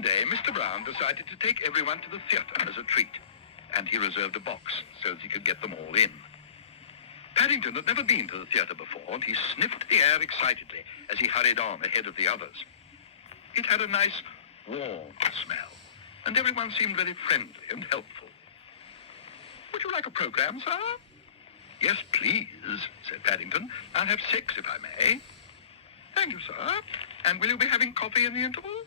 One day, Mr. Brown decided to take everyone to the theatre as a treat, and he reserved a box so that he could get them all in. Paddington had never been to the theatre before, and he sniffed the air excitedly as he hurried on ahead of the others. It had a nice, warm smell, and everyone seemed very friendly and helpful. "Would you like a program, sir?" "Yes, please," said Paddington. "I'll have 6, if I may." "Thank you, sir. And will you be having coffee in the interval?"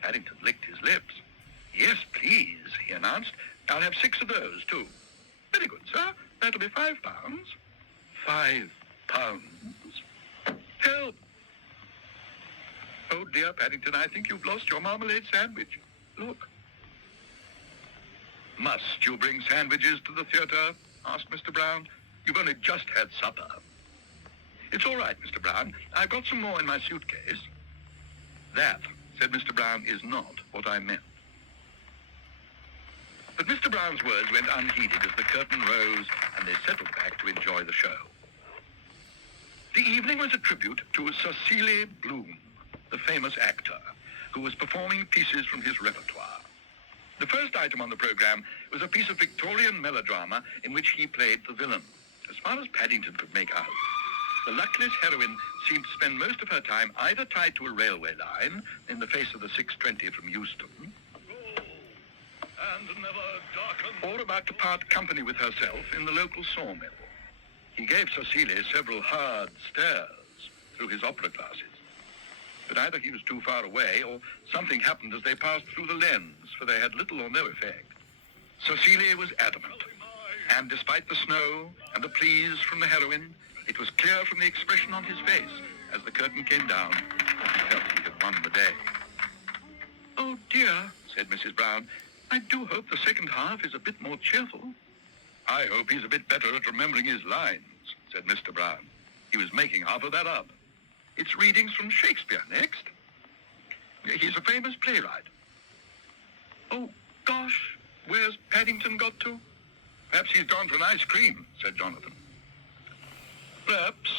Paddington licked his lips. "Yes, please," he announced. "I'll have 6 of those, too." "Very good, sir. That'll be £5. £5. Help! Oh, dear, Paddington, I think you've lost your marmalade sandwich. Look. "Must you bring sandwiches to the theatre?" asked Mr. Brown. "You've only just had supper." "It's all right, Mr. Brown. I've got some more in my suitcase." "That," said Mr. Brown, "is not what I meant." But Mr. Brown's words went unheeded as the curtain rose and they settled back to enjoy the show. The evening was a tribute to Cecily Bloom, the famous actor, who was performing pieces from his repertoire. The first item on the program was a piece of Victorian melodrama in which he played the villain. As far as Paddington could make out, the luckless heroine seemed to spend most of her time either tied to a railway line in the face of the 6:20 from Euston, or about to part company with herself in the local sawmill. He gave Cecilia several hard stares through his opera glasses. But either he was too far away, or something happened as they passed through the lens, for they had little or no effect. Cecilia was adamant, and despite the snow and the pleas from the heroine, it was clear from the expression on his face as the curtain came down that he felt he had won the day. "Oh, dear," said Mrs. Brown, "I do hope the second half is a bit more cheerful." "I hope he's a bit better at remembering his lines," said Mr. Brown. "He was making half of that up. It's readings from Shakespeare next. He's a famous playwright." "Oh, gosh, where's Paddington got to?" "Perhaps he's gone for an ice cream," said Jonathan. "Perhaps,"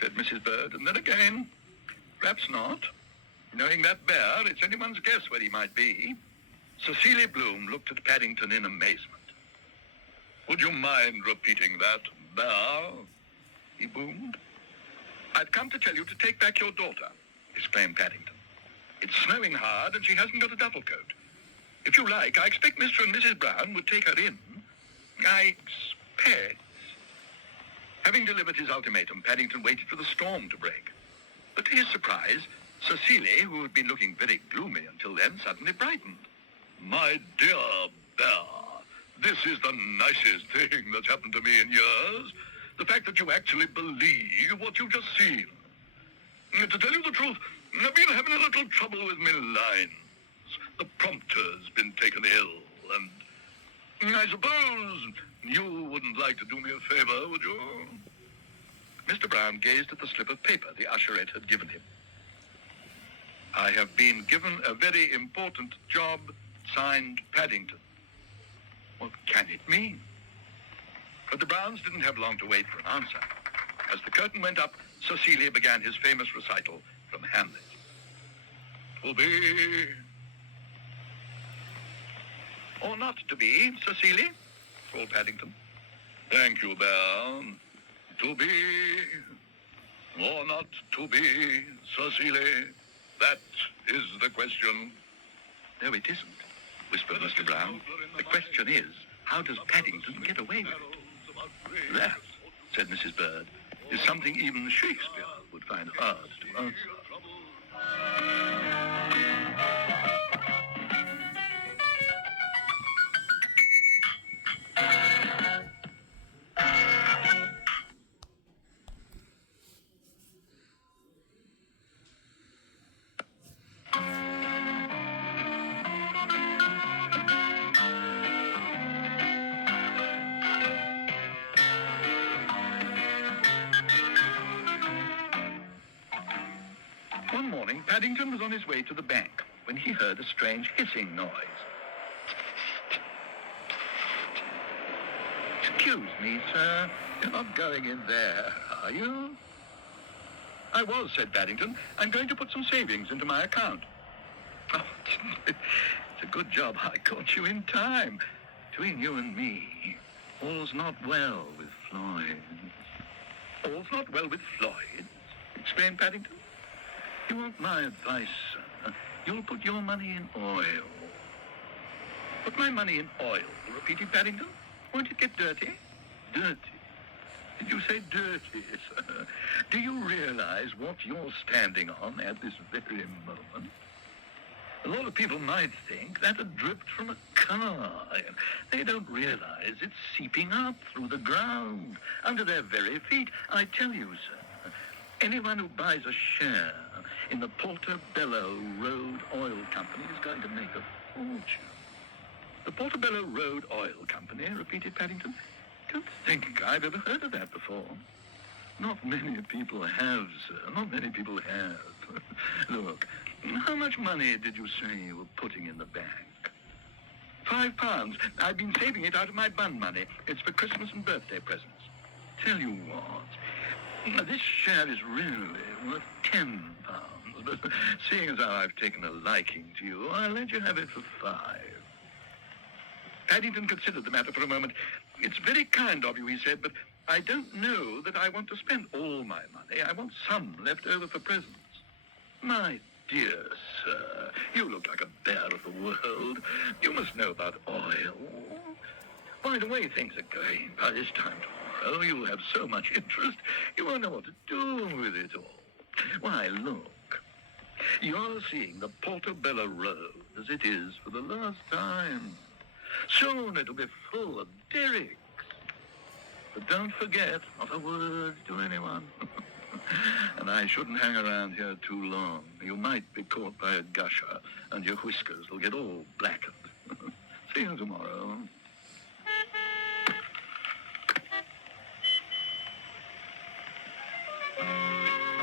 said Mrs. Bird, and then again, "Perhaps not. Knowing that bear, it's anyone's guess where he might be." Cecilia Bloom looked at Paddington in amazement. "Would you mind repeating that, bear?" he boomed. "I've come to tell you to take back your daughter," exclaimed Paddington. "It's snowing hard and she hasn't got a duffel coat. If you like, I expect Mr. and Mrs. Brown would take her in. I expect." Having delivered his ultimatum, Paddington waited for the storm to break. But to his surprise, Cecilia, who had been looking very gloomy until then, suddenly brightened. "My dear bear, this is the nicest thing that's happened to me in years. The fact that you actually believe what you've just seen. To tell you the truth, I've been having a little trouble with my lines. The prompter's been taken ill, and I suppose you wouldn't like to do me a favor, would you?" Mr. Brown gazed at the slip of paper the usherette had given him. "I have been given a very important job, signed Paddington." What can it mean? But the Browns didn't have long to wait for an answer. As the curtain went up, Cecilia began his famous recital from Hamlet. "'Twill be, or not to be, Cecilia," called Paddington. "Thank you, Bear. To be, or not to be, Cecilia, that is the question." "No, it isn't," whispered Mr. Brown. "The question is, how does Paddington get away with it?" "That," said Mrs. Bird, "is something even Shakespeare would find hard to answer." One morning, Paddington was on his way to the bank when he heard a strange hissing noise. "Excuse me, sir, you're not going in there, are you?" "I was," said Paddington. "I'm going to put some savings into my account." "Oh, good job I caught you in time. Between you and me, all's not well with Floyd. All's not well with Floyd? Explained Paddington. You want my advice, sir? You'll put your money in oil. Put my money in oil, repeated Paddington. Won't it get dirty? Dirty? Did you say dirty, sir? Do you realize what you're standing on at this very moment? A lot of people might think that had dripped from a car. They don't realize it's seeping up through the ground, under their very feet. I tell you, sir, anyone who buys a share in the Portobello Road Oil Company is going to make a fortune. The Portobello Road Oil Company, repeated Paddington. Don't think I've ever heard of that before. Not many people have, sir. Not many people have. Look, how much money did you say you were putting in the bank? £5. I've been saving it out of my bun money. It's for Christmas and birthday presents. Tell you what, this share is really worth £10. But seeing as how I've taken a liking to you, I'll let you have it for £5. Paddington considered the matter for a moment. It's very kind of you, he said, but I don't know that I want to spend all my money. I want some left over for presents. My dear sir, you look like a bear of the world. You must know about oil. By the way things are going, by this time tomorrow, you'll have so much interest, you won't know what to do with it all. Why, look, you're seeing the Portobello Road as it is for the last time. Soon it'll be full of derricks. But don't forget, not a word to anyone. And I shouldn't hang around here too long. You might be caught by a gusher, and your whiskers will get all blackened. See you tomorrow.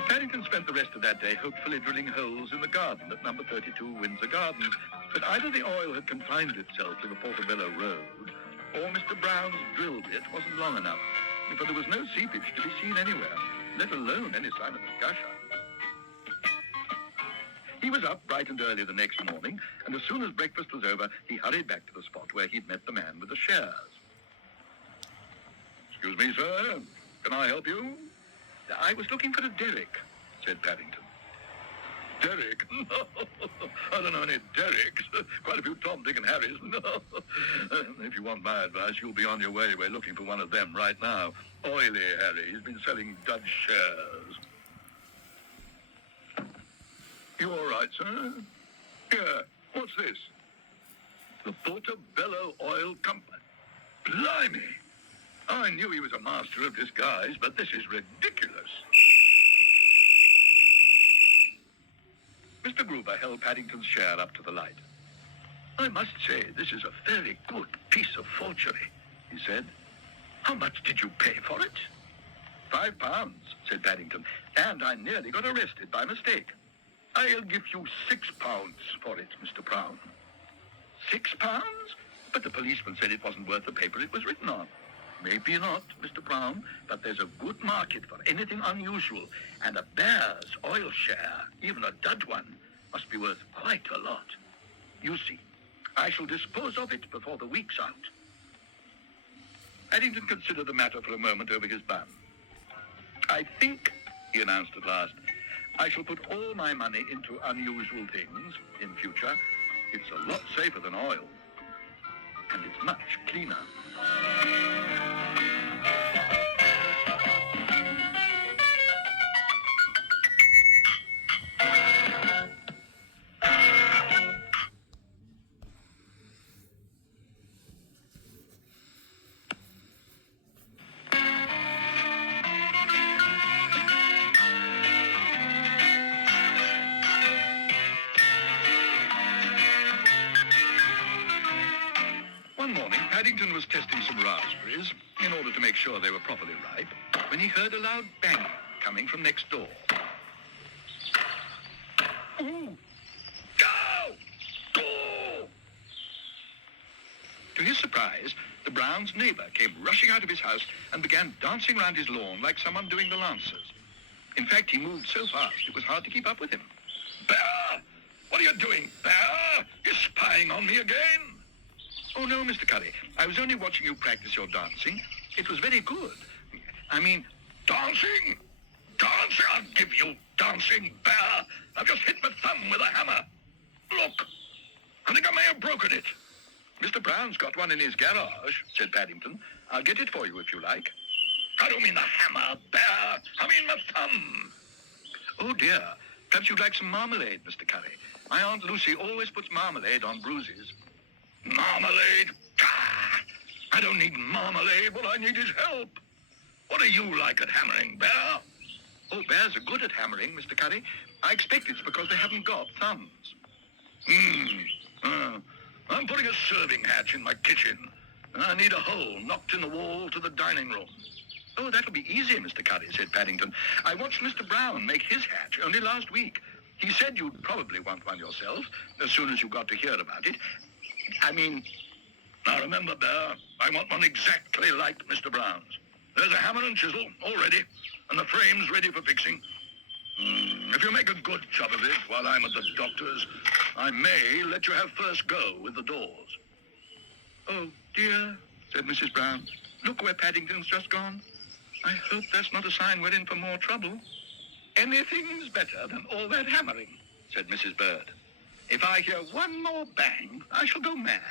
Paddington spent the rest of that day hopefully drilling holes in the garden at number 32 Windsor Gardens. But either the oil had confined itself to the Portobello Road, or Mr. Brown's drill bit wasn't long enough, for there was no seepage to be seen anywhere, let alone any sign of a gusher. He was up bright and early the next morning, and as soon as breakfast was over, he hurried back to the spot where he'd met the man with the shares. Excuse me, sir. Can I help you? I was looking for a derrick, said Paddington. Derrick? No, I don't know any derricks. Quite a few Tom, Dick, and Harrys. No. If you want my advice, you'll be on your way. We're looking for one of them right now. Oily Harry. He's been selling dud shares. You all right, sir? Yeah. What's this? The Portobello Oil Company. Blimey! I knew he was a master of disguise, but this is ridiculous. Mr. Gruber held Paddington's share up to the light. I must say, this is a very good piece of forgery, he said. How much did you pay for it? £5, said Paddington, and I nearly got arrested by mistake. I'll give you £6 for it, Mr. Brown. £6? But the policeman said it wasn't worth the paper it was written on. Maybe not, Mr. Brown, but there's a good market for anything unusual, and a bear's oil share, even a dud one, must be worth quite a lot. You see, I shall dispose of it before the week's out. Paddington considered the matter for a moment over his bun. I think, he announced at last, I shall put all my money into unusual things in future. It's a lot safer than oil, and it's much cleaner. One morning, Paddington was testing some raspberries in order to make sure they were properly ripe when he heard a loud bang coming from next door. Ooh! Go! Go! To his surprise, the Brown's neighbor came rushing out of his house and began dancing round his lawn like someone doing the Lancers. In fact, he moved so fast it was hard to keep up with him. Bear! What are you doing, Bear? You spy spying on me again? Oh, no, Mr. Curry. I was only watching you practice your dancing. It was very good. I mean, dancing? Dancing? I'll give you dancing, bear. I've just hit my thumb with a hammer. Look, I think I may have broken it. Mr. Brown's got one in his garage, said Paddington. I'll get it for you if you like. I don't mean the hammer, bear. I mean my thumb. Oh, dear. Perhaps you'd like some marmalade, Mr. Curry. My Aunt Lucy always puts marmalade on bruises. Marmalade? Ah, I don't need marmalade. What I need is help. What are you like at hammering, Bear? Oh, bears are good at hammering, Mr. Curry. I expect it's because they haven't got thumbs. I'm putting a serving hatch in my kitchen, and I need a hole knocked in the wall to the dining room. Oh, that'll be easy, Mr. Curry, said Paddington. I watched Mr. Brown make his hatch only last week. He said you'd probably want one yourself as soon as you got to hear about it. Now remember, Bear, I want one exactly like Mr. Brown's. There's a hammer and chisel all ready, and the frame's ready for fixing. If you make a good job of it while I'm at the doctor's, I may let you have first go with the doors. Oh, dear, said Mrs. Brown. Look where Paddington's just gone. I hope that's not a sign we're in for more trouble. Anything's better than all that hammering, said Mrs. Bird. If I hear one more bang, I shall go mad.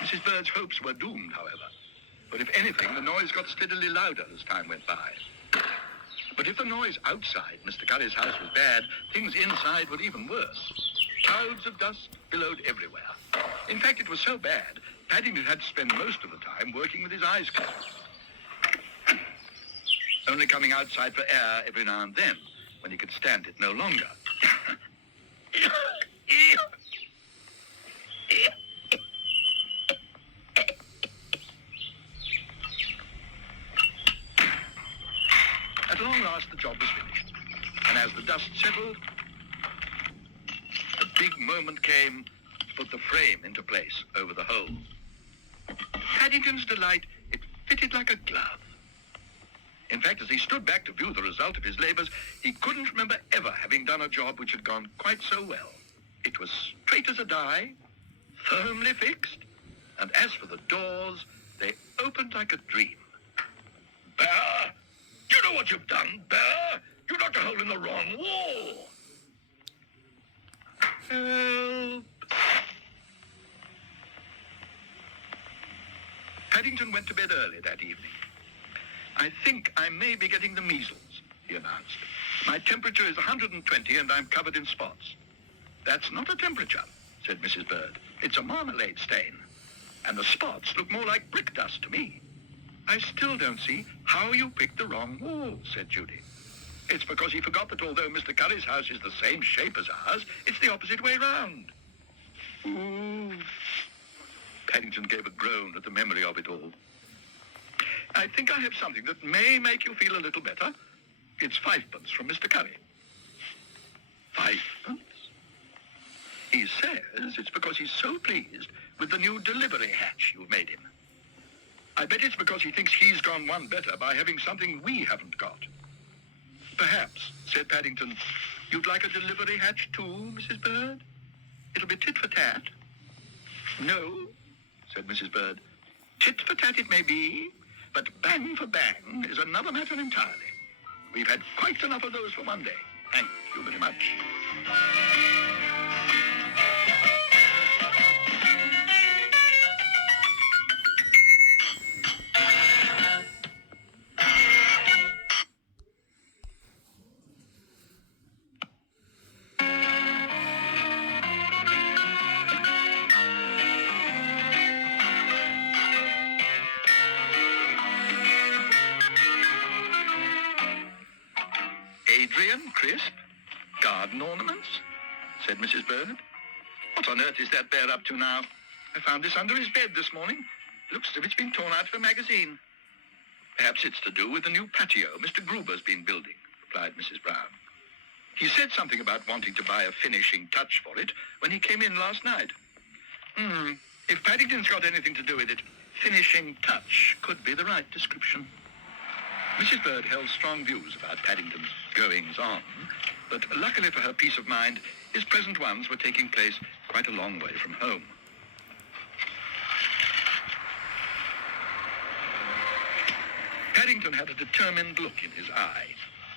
Mrs. Bird's hopes were doomed, however. But if anything, the noise got steadily louder as time went by. But if the noise outside Mr. Curry's house was bad, things inside were even worse. Clouds of dust billowed everywhere. In fact, it was so bad, Paddington had to spend most of the time working with his eyes closed, only coming outside for air every now and then, when he could stand it no longer. At long last, the job was finished, and as the dust settled, the big moment came to put the frame into place over the hole. Paddington's delight, it fitted like a glove. In fact, as he stood back to view the result of his labors, he couldn't remember ever having done a job which had gone quite so well. It was straight as a die, firmly fixed, and as for the doors, they opened like a dream. Bear! Do you know what you've done, Bear? You knocked a hole in the wrong wall. Help! Paddington went to bed early that evening. I think I may be getting the measles, he announced. My temperature is 120 and I'm covered in spots. That's not a temperature, said Mrs. Bird. It's a marmalade stain. And the spots look more like brick dust to me. I still don't see how you picked the wrong wall, said Judy. It's because he forgot that although Mr. Curry's house is the same shape as ours, it's the opposite way round. Ooh. Paddington gave a groan at the memory of it all. I think I have something that may make you feel a little better. It's 5p from Mr. Curry. 5p? He says it's because he's so pleased with the new delivery hatch you've made him. I bet it's because he thinks he's gone one better by having something we haven't got. Perhaps, said Paddington, you'd like a delivery hatch too, Mrs. Bird? It'll be tit for tat. No, said Mrs. Bird. Tit for tat it may be, but bang for bang is another matter entirely. We've had quite enough of those for one day. Thank you very much. Adrian, Crisp, garden ornaments, said Mrs. Bird. What on earth is that bear up to now? I found this under his bed this morning. Looks as if it's been torn out of a magazine. Perhaps it's to do with the new patio Mr. Gruber's been building, replied Mrs. Brown. He said something about wanting to buy a finishing touch for it when he came in last night. If Paddington's got anything to do with it, finishing touch could be the right description. Mrs. Bird held strong views about Paddington's goings-on, but luckily for her peace of mind, his present ones were taking place quite a long way from home. Paddington had a determined look in his eye,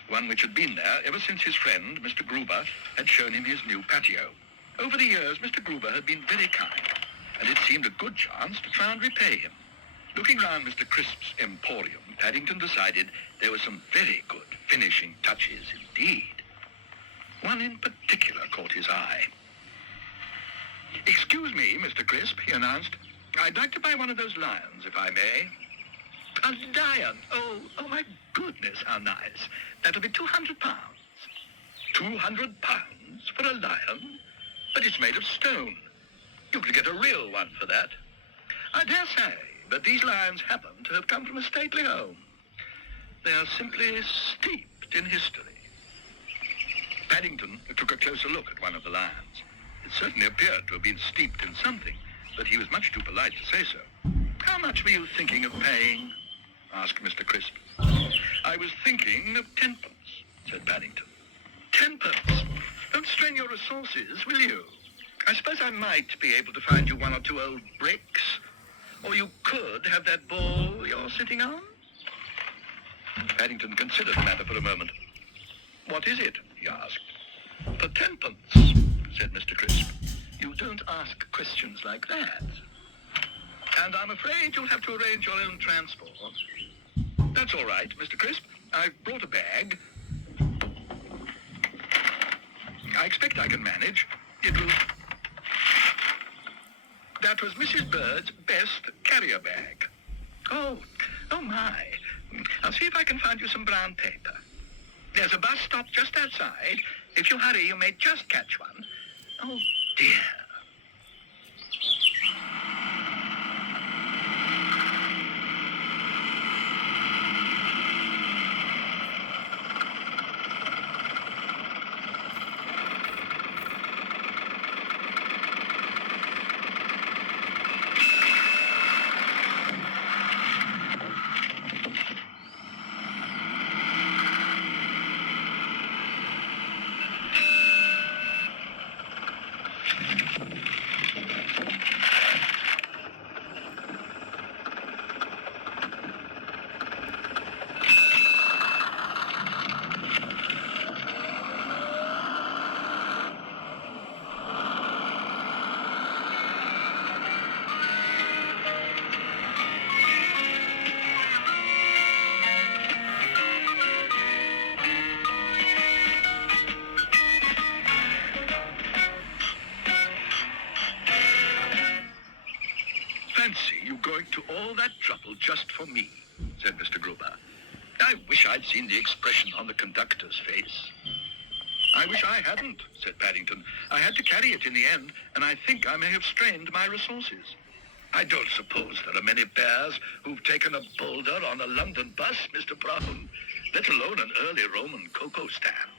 one which had been there ever since his friend, Mr. Gruber, had shown him his new patio. Over the years, Mr. Gruber had been very kind, and it seemed a good chance to try and repay him. Looking round Mr. Crisp's emporium, Paddington decided there were some very good finishing touches indeed. One in particular caught his eye. "Excuse me, Mr. Crisp," he announced. "I'd like to buy one of those lions, if I may." "A lion? Oh, my goodness, how nice. That'll be £200. £200 for a lion? But it's made of stone. You could get a real one for that. I dare say, but these lions happen to have come from a stately home. They are simply steeped in history." Paddington took a closer look at one of the lions. It certainly appeared to have been steeped in something, but he was much too polite to say so. "How much were you thinking of paying?" asked Mr. Crisp. "I was thinking of 10pence, said Paddington. 10pence? Don't strain your resources, will you? I suppose I might be able to find you one or two old bricks. Or you could have that ball you're sitting on." Paddington considered the matter for a moment. "What is it?" he asked. "For 10pence, said Mr. Crisp. "You don't ask questions like that. And I'm afraid you'll have to arrange your own transport." "That's all right, Mr. Crisp. I've brought a bag. I expect I can manage. That was Mrs. Bird's best carrier bag." Oh my. I'll see if I can find you some brown paper. There's a bus stop just outside. If you hurry, you may just catch one. Oh, dear. "Fancy you going to all that trouble just for me," said Mr. Gruber. "I wish I'd seen the expression on the conductor's face." "I wish I hadn't," said Paddington. "I had to carry it in the end, and I think I may have strained my resources. I don't suppose there are many bears who've taken a boulder on a London bus, Mr. Brown, let alone an early Roman cocoa stand."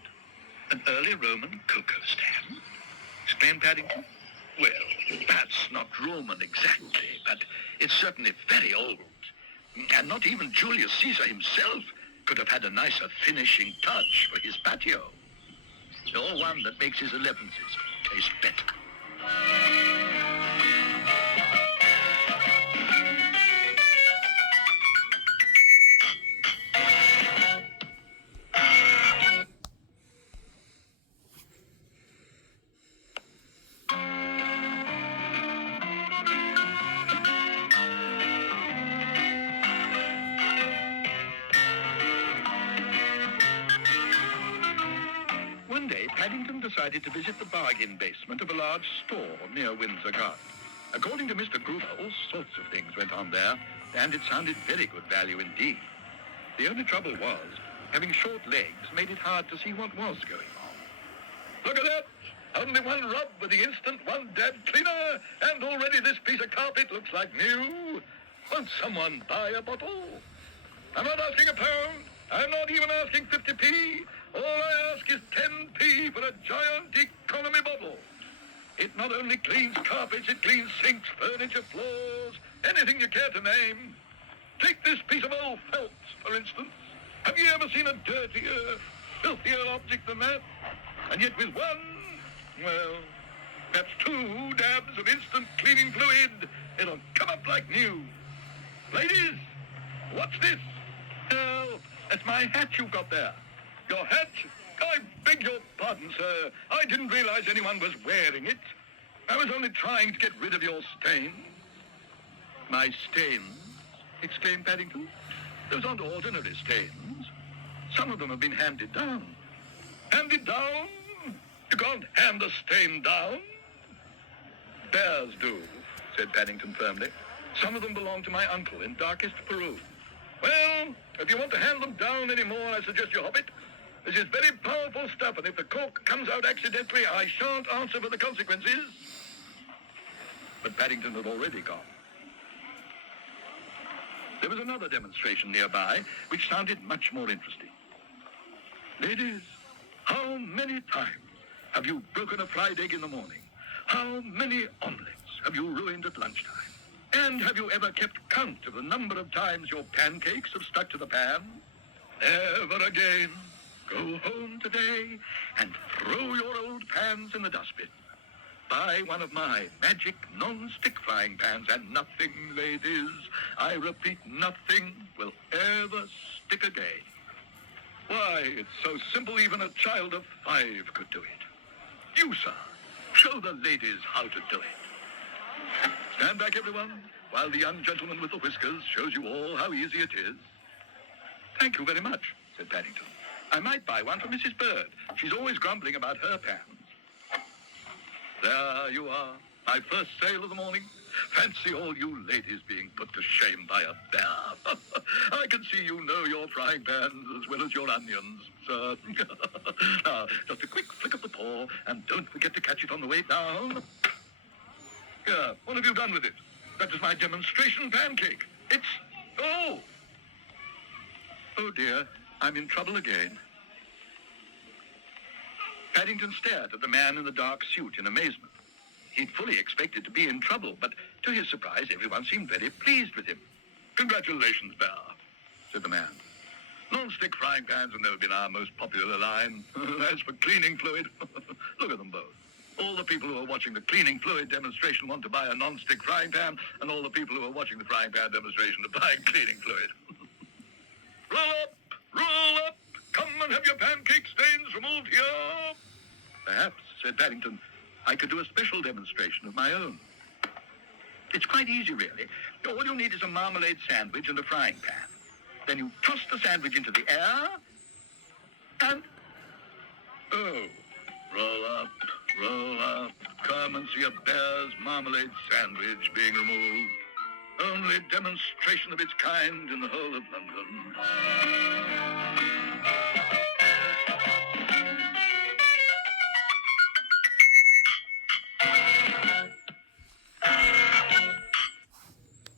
"An early Roman cocoa stand?" exclaimed Paddington. "Well, that's not Roman exactly, but it's certainly very old. And not even Julius Caesar himself could have had a nicer finishing touch for his patio. Or one that makes his 11ths taste better." One day, Paddington decided to visit the bargain basement of a large store near Windsor Garden. According to Mr. Gruber, all sorts of things went on there, and it sounded very good value indeed. The only trouble was, having short legs made it hard to see what was going on. "Look at that! Only one rub with the instant one dab cleaner, and already this piece of carpet looks like new. Won't someone buy a bottle? I'm not asking a pound. I'm not even asking 50p. All I ask is 10p for a giant economy bottle. It not only cleans carpets, it cleans sinks, furniture, floors, anything you care to name. Take this piece of old felt, for instance. Have you ever seen a dirtier, filthier object than that? And yet with one, well, That's 2 dabs of instant cleaning fluid. It'll come up like new. Ladies, what's this? Oh, that's my hat you've got there. Your hat? I beg your pardon, sir. I didn't realize anyone was wearing it. I was only trying to get rid of your stains. My stains? Exclaimed Paddington. Those aren't ordinary stains. Some of them have been handed down. Handed down? You can't hand a stain down. Bears do, said Paddington firmly. Some of them belong to my uncle in darkest Peru. Well, if you want to hand them down any more, I suggest you hop it. This is very powerful stuff, and if the cork comes out accidentally, I shan't answer for the consequences. But Paddington had already gone. There was another demonstration nearby, which sounded much more interesting. Ladies, how many times have you broken a fried egg in the morning? How many omelets have you ruined at lunchtime? And have you ever kept count of the number of times your pancakes have stuck to the pan? Never again. Go home today and throw your old pans in the dustbin. Buy one of my magic non-stick frying pans, and nothing, ladies, I repeat, nothing will ever stick again. Why, it's so simple even a child of 5 could do it. You, sir, show the ladies how to do it. Stand back, everyone, while the young gentleman with the whiskers shows you all how easy it is. Thank you very much, said Paddington. I might buy one for Mrs. Bird. She's always grumbling about her pans. There you are, my first sale of the morning. Fancy all you ladies being put to shame by a bear. I can see you know your frying pans as well as your onions, sir. Now, just a quick flick of the paw, and don't forget to catch it on the way down. Here, what have you done with it? That was my demonstration pancake. It's... Oh! Oh, dear, I'm in trouble again. Paddington stared at the man in the dark suit in amazement. He'd fully expected to be in trouble, but to his surprise, everyone seemed very pleased with him. Congratulations, Bear, said the man. Non-stick frying pans have never been our most popular line. As for cleaning fluid, look at them both. All the people who are watching the cleaning fluid demonstration want to buy a non-stick frying pan, and all the people who are watching the frying pan demonstration are buying cleaning fluid. Roll up! Roll up! Come and have your pancake stains removed here! Perhaps, said Paddington, I could do a special demonstration of my own. It's quite easy, really. All you need is a marmalade sandwich and a frying pan. Then you toss the sandwich into the air, and... Oh, roll up, come and see a bear's marmalade sandwich being removed. Only demonstration of its kind in the whole of London.